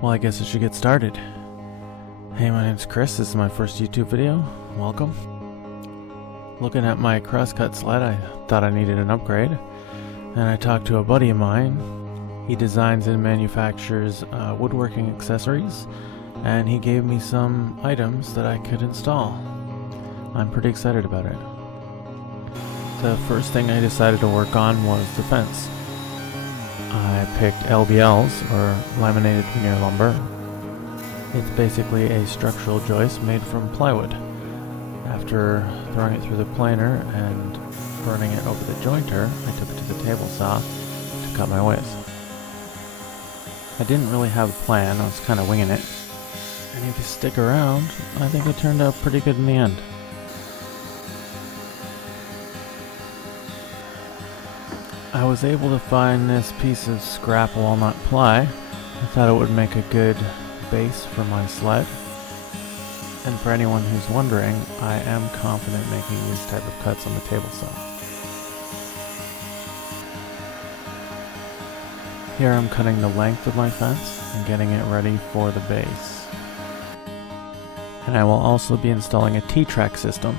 Well, I guess I should get started. Hey, my name's Chris. This is my first YouTube video. Welcome. Looking at my Cross-Cut Sled, I thought I needed an upgrade. And I talked to a buddy of mine. He designs and manufactures woodworking accessories. And he gave me some items that I could install. I'm pretty excited about it. The first thing I decided to work on was the fence. I picked LVLs, or laminated veneer lumber. It's basically a structural joist made from plywood. After throwing it through the planer and running it over the jointer, I took it to the table saw to cut my width. I didn't really have a plan, I was kind of winging it. And if you stick around, I think it turned out pretty good in the end. I was able to find this piece of scrap walnut ply. I thought it would make a good base for my sled. And for anyone who's wondering, I am confident making these type of cuts on the table saw. Here I'm cutting the length of my fence and getting it ready for the base. And I will also be installing a T-track system.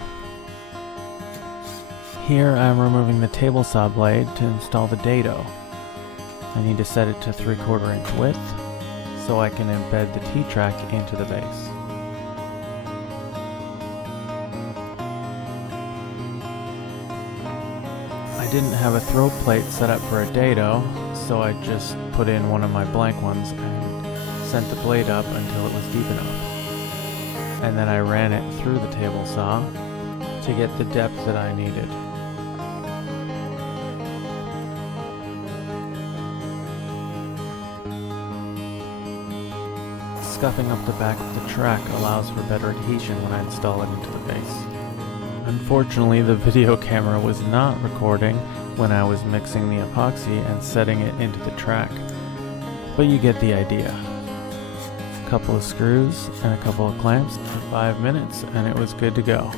Here I'm removing the table saw blade to install the dado. I need to set it to 3/4 inch width so I can embed the T-track into the base. I didn't have a throw plate set up for a dado, so I just put in one of my blank ones and sent the blade up until it was deep enough. And then I ran it through the table saw to get the depth that I needed. Scuffing up the back of the track allows for better adhesion when I install it into the base. Unfortunately, the video camera was not recording when I was mixing the epoxy and setting it into the track, but you get the idea. A couple of screws and a couple of clamps for 5 minutes and it was good to go.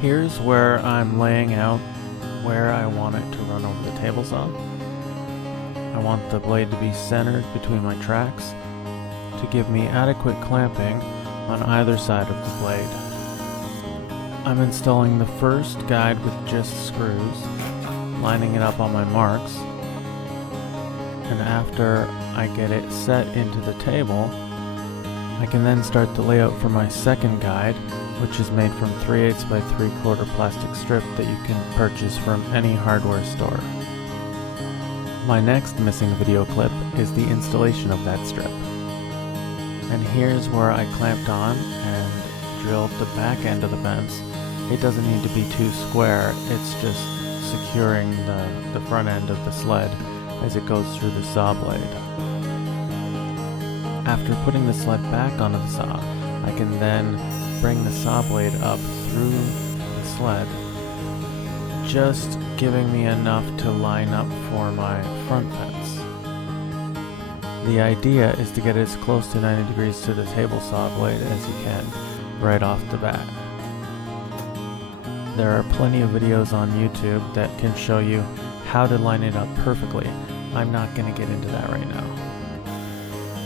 Here's where I'm laying out where I want it to run over the table saw. I want the blade to be centered between my tracks to give me adequate clamping on either side of the blade. I'm installing the first guide with just screws, lining it up on my marks, and after I get it set into the table, I can then start the layout for my second guide, which is made from 3/8 by 3/4 plastic strip that you can purchase from any hardware store. My next missing video clip is the installation of that strip. And here's where I clamped on and drilled the back end of the fence. It doesn't need to be too square, it's just securing the front end of the sled as it goes through the saw blade. After putting the sled back onto the saw, I can then bring the saw blade up through the sled, just giving me enough to line up for my front fence. The idea is to get as close to 90 degrees to the table saw blade as you can, right off the bat. There are plenty of videos on YouTube that can show you how to line it up perfectly. I'm not going to get into that right now.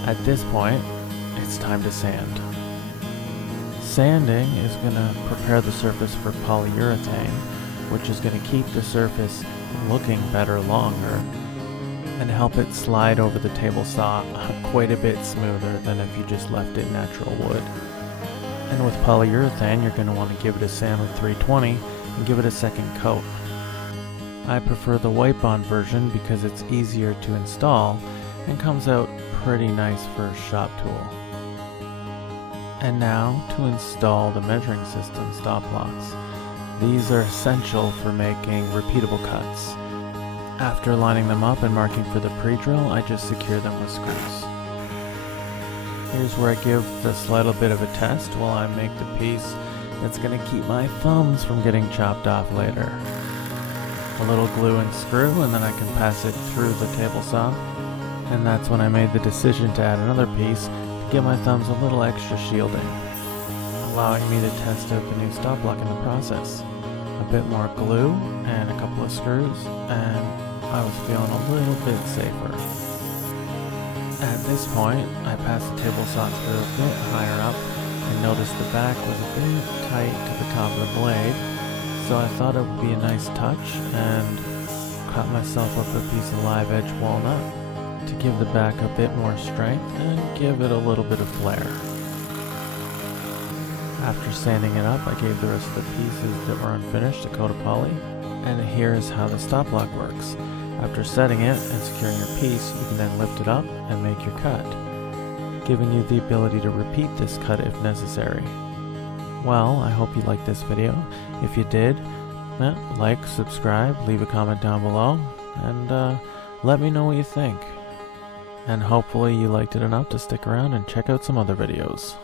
At this point, it's time to sand. Sanding is going to prepare the surface for polyurethane, which is going to keep the surface looking better longer and help it slide over the table saw quite a bit smoother than if you just left it natural wood. And with polyurethane, you're going to want to give it a sand with 320 and give it a second coat. I prefer the wipe on version because it's easier to install and comes out pretty nice for a shop tool. And now to install the measuring system stop blocks. These are essential for making repeatable cuts. After lining them up and marking for the pre-drill, I just secure them with screws. Here's where I give the sled a bit of a test while I make the piece that's going to keep my thumbs from getting chopped off later. A little glue and screw and then I can pass it through the table saw. And that's when I made the decision to add another piece to give my thumbs a little extra shielding, allowing me to test out the new stop block in the process. A bit more glue and a couple of screws and I was feeling a little bit safer. At this point, I passed the table saw through a bit higher up and noticed the back was a bit tight to the top of the blade, so I thought it would be a nice touch and cut myself up a piece of live edge walnut to give the back a bit more strength and give it a little bit of flair. After sanding it up, I gave the rest of the pieces that were unfinished a coat of poly, and here's how the stop block works. After setting it and securing your piece, you can then lift it up and make your cut, giving you the ability to repeat this cut if necessary. Well, I hope you liked this video. If you did, like, subscribe, leave a comment down below, and let me know what you think. And hopefully you liked it enough to stick around and check out some other videos.